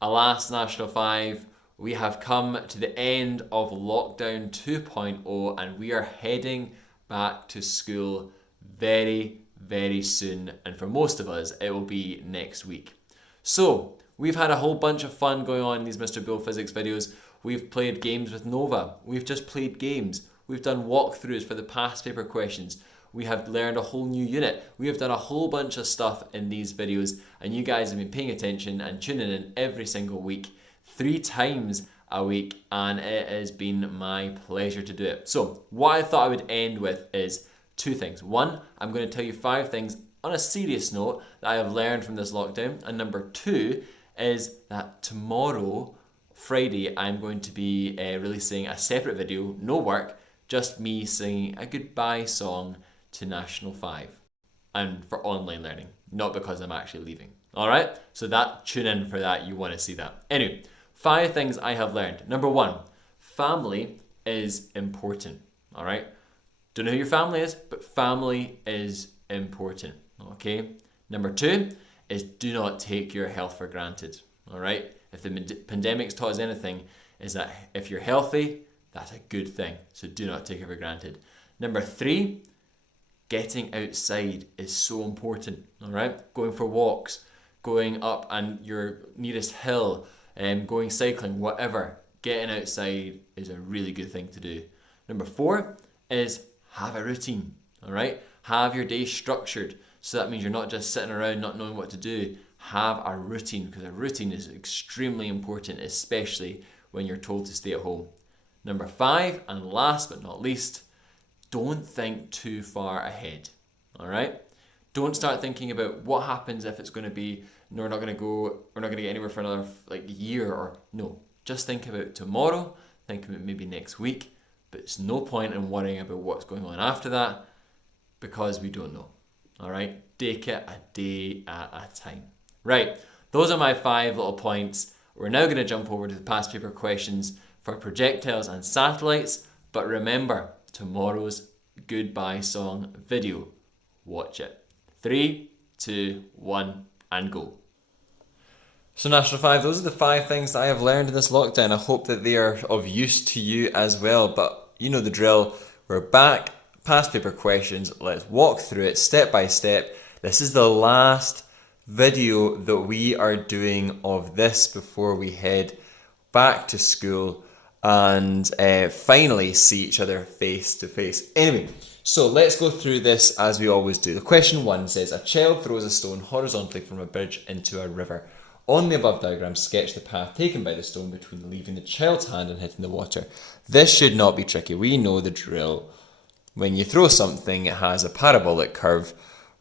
Alas, National 5, we have come to the end of lockdown 2.0 and we are heading back to school very, very soon. And for most of us, it will be next week. So, we've had a whole bunch of fun going on in these Mr. Bill Physics videos. We've played games with Nova. We've just played games. We've done walkthroughs for the past paper questions. We have learned a whole new unit. We have done a whole bunch of stuff in these videos, and you guys have been paying attention and tuning in every single week, 3 times a week, and it has been my pleasure to do it. So what I thought I would end with is 2 things. 1, I'm going to tell you 5 things on a serious note that I have learned from this lockdown, and number 2 is that tomorrow, Friday, I'm going to be releasing a separate video, no work, just me singing a goodbye song to National 5 and for online learning, not because I'm actually leaving. Alright, so tune in for that, you want to see that. Anyway, 5 things I have learned. Number 1, family is important. Alright, don't know who your family is, but family is important. Okay, number 2 is do not take your health for granted. Alright, if the pandemic's taught us anything, is that if you're healthy, that's a good thing. So do not take it for granted. Number 3, getting outside is so important. Alright, going for walks, going up on your nearest hill, going cycling, whatever. Getting outside is a really good thing to do. Number 4 is have a routine. Alright, have your day structured. So that means you're not just sitting around not knowing what to do. Have a routine, because a routine is extremely important, especially when you're told to stay at home. Number 5, and last but not least, don't think too far ahead. Alright? Don't start thinking about what happens if it's going to be, no, we're not going to get anywhere for another year, or no. Just think about tomorrow, think about maybe next week, but it's no point in worrying about what's going on after that, because we don't know. Alright? Take it a day at a time. Right, those are my 5 little points. We're now going to jump over to the past paper questions for Projectiles and Satellites, but remember, tomorrow's goodbye song video. Watch it. 3, 2, 1, and go. So National 5, those are the 5 things that I have learned in this lockdown. I hope that they are of use to you as well, but you know the drill. We're back, past paper questions. Let's walk through it step by step. This is the last video that we are doing of this before we head back to school and finally see each other face to face. Anyway, so let's go through this as we always do. The question 1 says, a child throws a stone horizontally from a bridge into a river. On the above diagram, sketch the path taken by the stone between leaving the child's hand and hitting the water. This should not be tricky. We know the drill. When you throw something, it has a parabolic curve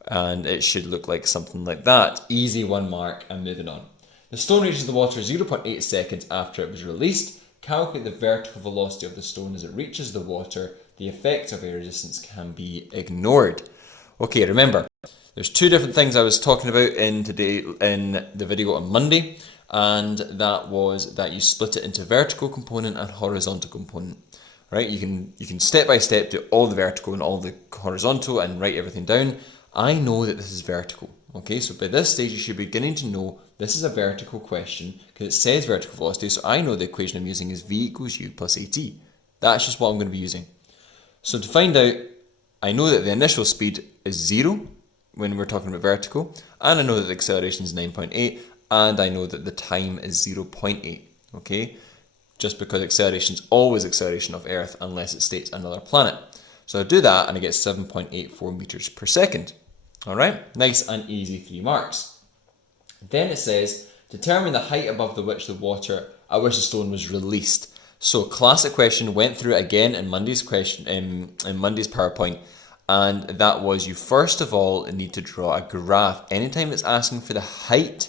and it should look like something like that. Easy 1 mark and moving on. The stone reaches the water 0.8 seconds after it was released. Calculate the vertical velocity of the stone as it reaches the water. The effect of air resistance can be ignored. Okay, remember, there's 2 different things I was talking about in the video on Monday, and that was that you split it into vertical component and horizontal component. Right? You can step by step do all the vertical and all the horizontal and write everything down. I know that this is vertical. Okay, so by this stage you should be beginning to know this is a vertical question because it says vertical velocity, so I know the equation I'm using is v equals u plus at. That's just what I'm going to be using. So to find out, I know that the initial speed is 0 when we're talking about vertical, and I know that the acceleration is 9.8, and I know that the time is 0.8. Okay, just because acceleration is always acceleration of Earth unless it states another planet. So I do that and I get 7.84 meters per second. Alright, nice and easy 3 marks. Then it says, determine the height above which the stone was released. So classic question, went through it again in Monday's question, in Monday's PowerPoint, and that was you first of all need to draw a graph. Anytime it's asking for the height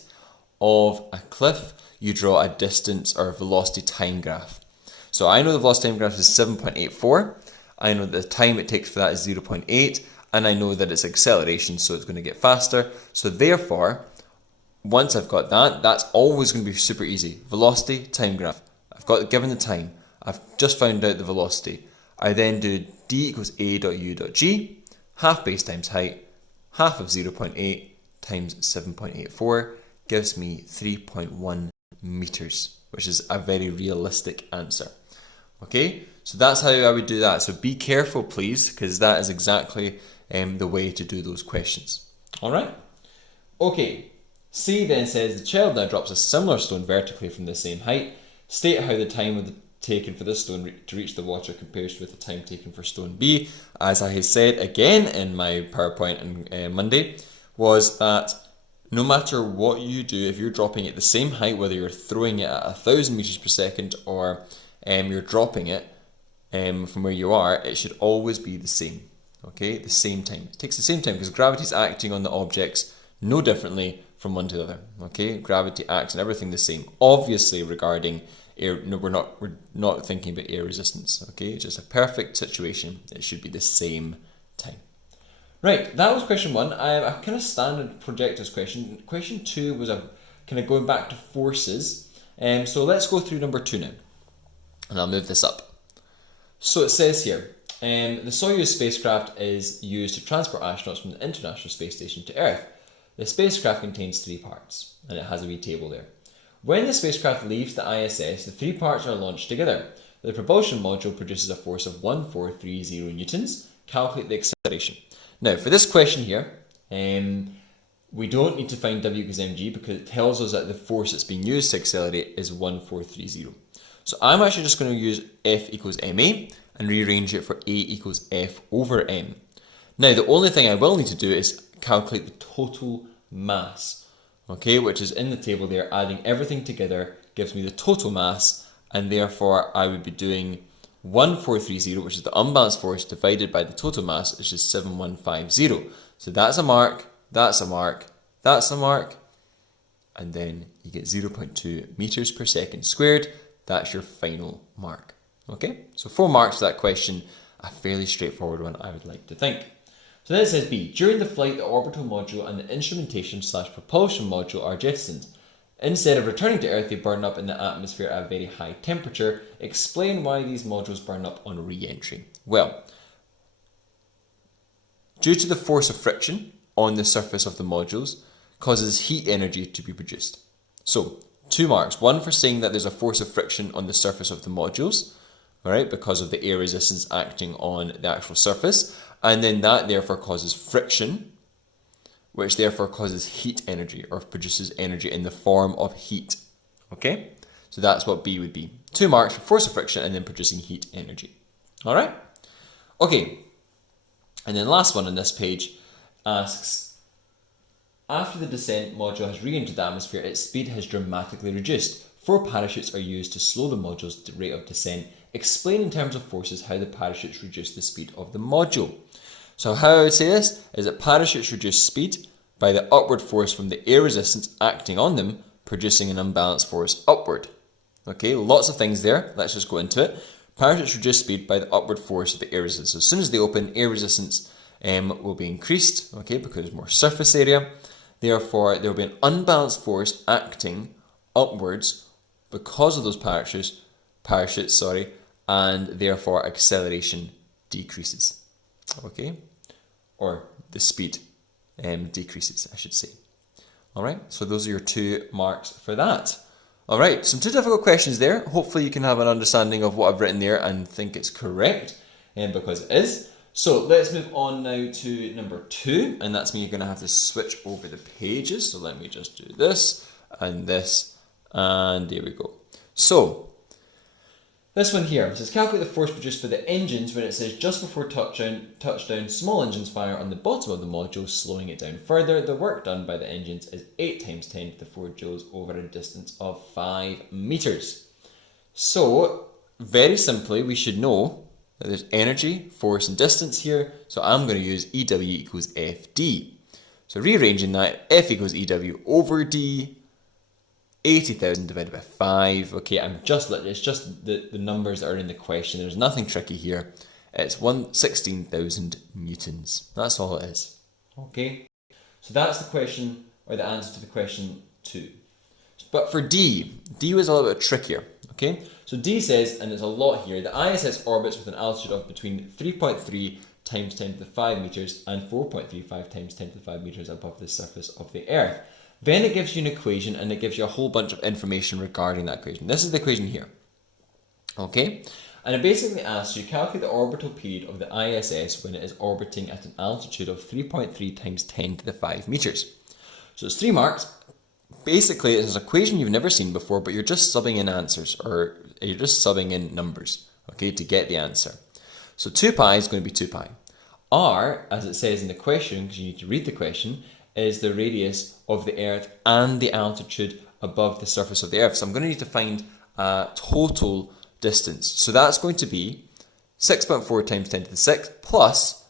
of a cliff, you draw a distance or velocity time graph. So I know the velocity time graph is 7.84. I know the time it takes for that is 0.8, and I know that it's acceleration, so it's going to get faster. So therefore, once I've got that, that's always going to be super easy. Velocity, time graph. I've got given the time. I've just found out the velocity. I then do d equals a dot u dot g, half base times height, half of 0.8 times 7.84 gives me 3.1 meters, which is a very realistic answer. Okay, so that's how I would do that. So be careful, please, because that is exactly the way to do those questions. All right. Okay. C then says the child now drops a similar stone vertically from the same height. State how the time taken for this stone to reach the water compares with the time taken for stone B. As I had said again in my PowerPoint on Monday, was that no matter what you do, if you're dropping it the same height, whether you're throwing it at 1,000 meters per second or you're dropping it from where you are, it should always be the same. Okay, the same time. It takes the same time because gravity is acting on the objects no differently from one to the other. Okay, gravity acts on everything the same. Obviously, regarding air, no, we're not thinking about air resistance. Okay, it's just a perfect situation. It should be the same time. Right, that was question 1. A kind of standard projectiles question. Question 2 was a kind of going back to forces. So let's go through number 2 now, and I'll move this up. So it says here, the Soyuz spacecraft is used to transport astronauts from the International Space Station to Earth. The spacecraft contains 3 parts, and it has a wee table there. When the spacecraft leaves the ISS, the 3 parts are launched together. The propulsion module produces a force of 1430 newtons. Calculate the acceleration. Now, for this question here, we don't need to find W equals mg because it tells us that the force that's being used to accelerate is 1430. So I'm actually just going to use F equals ma and rearrange it for A equals F over m. Now, the only thing I will need to do is calculate the total mass, okay, which is in the table there. Adding everything together gives me the total mass, and therefore I would be doing 1430, which is the unbalanced force, divided by the total mass, which is 7150. So that's a mark, that's a mark, that's a mark, and then you get 0.2 meters per second squared. That's your final mark. Okay, so 4 marks for that question, a fairly straightforward one, I would like to think. So then it says B, during the flight, the orbital module and the instrumentation/propulsion module are jettisoned. Instead of returning to Earth, they burn up in the atmosphere at a very high temperature. Explain why these modules burn up on re-entry. Well, due to the force of friction on the surface of the modules causes heat energy to be produced. So, 2 marks. 1 for saying that there's a force of friction on the surface of the modules, all right, because of the air resistance acting on the actual surface, and then that therefore causes friction, which therefore causes heat energy or produces energy in the form of heat. Okay, so that's what B would be. 2 marks for force of friction and then producing heat energy. All right, okay, and then last one on this page asks, after the descent module has re-entered the atmosphere, its speed has dramatically reduced. 4 parachutes are used to slow the module's rate of descent. Explain in terms of forces how the parachutes reduce the speed of the module. So how I would say this is that parachutes reduce speed by the upward force from the air resistance acting on them, producing an unbalanced force upward. Okay, lots of things there. Let's just go into it. Parachutes reduce speed by the upward force of the air resistance. So as soon as they open, air resistance will be increased, okay, because there's more surface area. Therefore, there will be an unbalanced force acting upwards because of those parachutes, and therefore acceleration decreases, okay, or the speed decreases, I should say. All right, so those are your 2 marks for that. All right, some 2 difficult questions there. Hopefully you can have an understanding of what I've written there and think it's correct, because it is. So let's move on now to number 2, and that's me going to have to switch over the pages. So let me just do this, and there we go. So this one here says calculate the force produced by the engines when it says just before touchdown, small engines fire on the bottom of the module, slowing it down further. The work done by the engines is 8 times 10 to the 4 joules over a distance of 5 meters. So very simply, we should know that there's energy, force, and distance here. So I'm going to use EW equals FD. So rearranging that, F equals EW over D, 80,000 divided by 5. Okay, it's just the numbers that are in the question. There's nothing tricky here. It's 16,000 newtons. That's all it is. Okay, so that's the question, or the answer to the question 2. But for D was a little bit trickier. Okay, so D says, and there's a lot here, the ISS orbits with an altitude of between 3.3 times 10 to the 5 meters and 4.35 times 10 to the 5 meters above the surface of the Earth. Then it gives you an equation and it gives you a whole bunch of information regarding that equation. This is the equation here. Okay? And it basically asks you calculate the orbital period of the ISS when it is orbiting at an altitude of 3.3 times 10 to the 5 meters. So it's 3 marks. Basically, it's an equation you've never seen before, but you're just subbing in answers, or you're just subbing in numbers, okay, to get the answer. So 2 pi is going to be 2 pi. R, as it says in the question, because you need to read the question, is the radius of the Earth and the altitude above the surface of the Earth. So I'm going to need to find a total distance. So that's going to be 6.4 times 10 to the 6 plus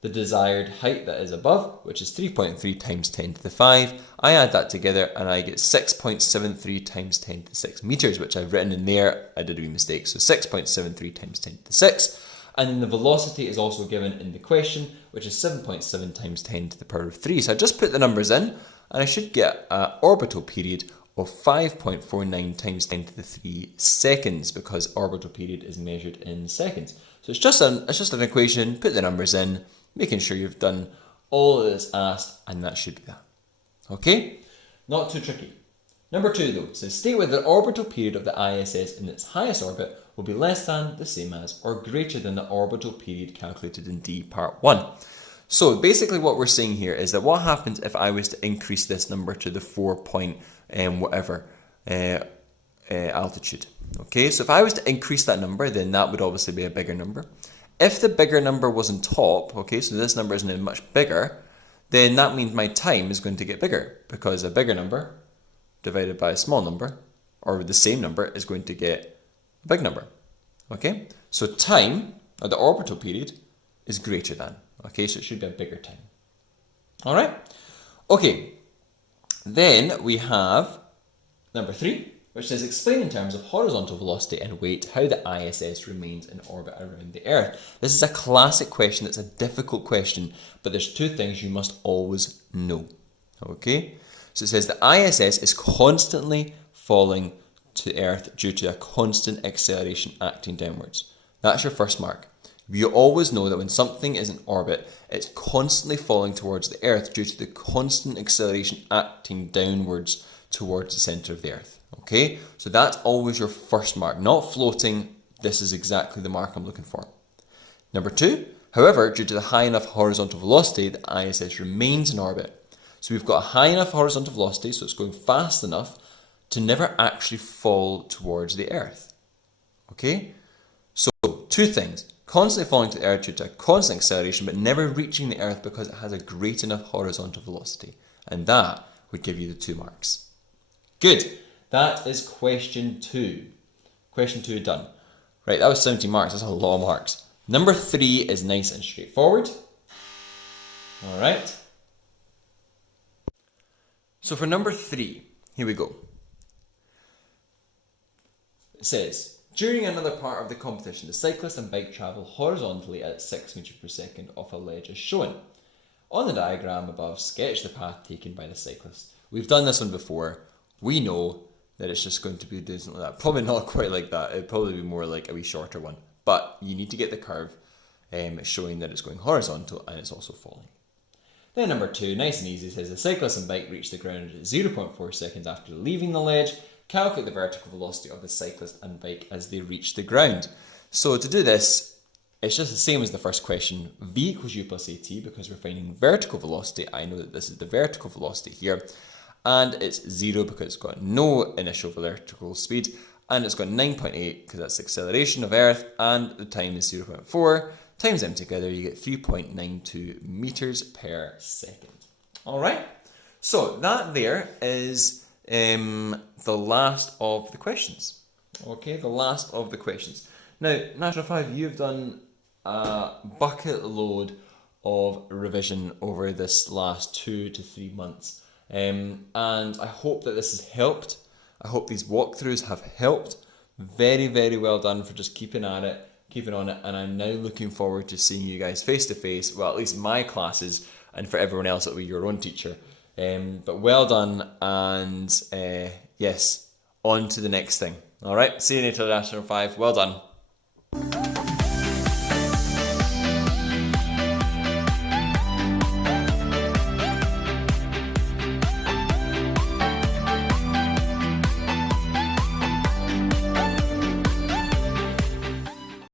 the desired height that is above, which is 3.3 times 10 to the 5. I add that together and I get 6.73 times 10 to the 6 meters, which I've written in there. I did a wee mistake. So 6.73 times 10 to the 6. And then the velocity is also given in the question, which is 7.7 times 10 to the power of 3. So I just put the numbers in and I should get an orbital period of 5.49 times 10 to the 3 seconds, because orbital period is measured in seconds. So it's just an equation, put the numbers in, making sure you've done all that is asked, and that should be that. Okay? Not too tricky. Number 2 though, says state whether the orbital period of the ISS in its highest orbit will be less than, the same as, or greater than the orbital period calculated in D part 1. So basically what we're saying here is that what happens if I was to increase this number to the 4 point whatever altitude. Okay, so if I was to increase that number, then that would obviously be a bigger number. If the bigger number was on top, okay, so this number is now much bigger, then that means my time is going to get bigger, because a bigger number divided by a small number, or the same number, is going to get a big number. Okay, so time, or the orbital period, is greater than. Okay, so it should be a bigger time. All right, okay. Then we have number 3, which says explain in terms of horizontal velocity and weight how the ISS remains in orbit around the Earth. This is a classic question. It's a difficult question, but there's 2 things you must always know. Okay, so it says the ISS is constantly falling to Earth due to a constant acceleration acting downwards. That's your first mark. You always know that when something is in orbit, it's constantly falling towards the Earth due to the constant acceleration acting downwards towards the centre of the Earth. Okay, so that's always your first mark, not floating. This is exactly the mark I'm looking for. Number 2, however, due to the high enough horizontal velocity, the ISS remains in orbit. So we've got a high enough horizontal velocity, so it's going fast enough to never actually fall towards the Earth. Okay, so 2 things. Constantly falling to the Earth due to a constant acceleration, but never reaching the Earth because it has a great enough horizontal velocity. And that would give you the 2 marks. Good. That is question 2. Question 2 done. Right, that was 70 marks. That's a lot of marks. Number 3 is nice and straightforward. All right. So for number 3, here we go. It says, during another part of the competition, the cyclist and bike travel horizontally at 6 meters per second off a ledge as shown. On the diagram above, sketch the path taken by the cyclist. We've done this one before. We know that it's just going to be doing something like that. Probably not quite like that. It'd probably be more like a wee shorter one. But you need to get the curve showing that it's going horizontal and it's also falling. Then number 2, nice and easy, says the cyclist and bike reach the ground at 0.4 seconds after leaving the ledge. Calculate the vertical velocity of the cyclist and bike as they reach the ground. So to do this, it's just the same as the first question. V equals U plus AT, because we're finding vertical velocity. I know that this is the vertical velocity here. And it's 0 because it's got no initial vertical speed. And it's got 9.8 because that's the acceleration of Earth. And the time is 0.4. Times them together, you get 3.92 meters per second. All right. So that there is the last of the questions. Okay, the last of the questions. Now, National 5, you've done a bucket load of revision over this last 2 to 3 months. And I hope that this has helped. I hope these walkthroughs have helped. Very, very well done for just keeping at it, keeping on it. And I'm now looking forward to seeing you guys face to face. Well, at least my classes, and for everyone else, it'll be your own teacher. But well done, and yes, on to the next thing. All right, see you later, National 5. Well done.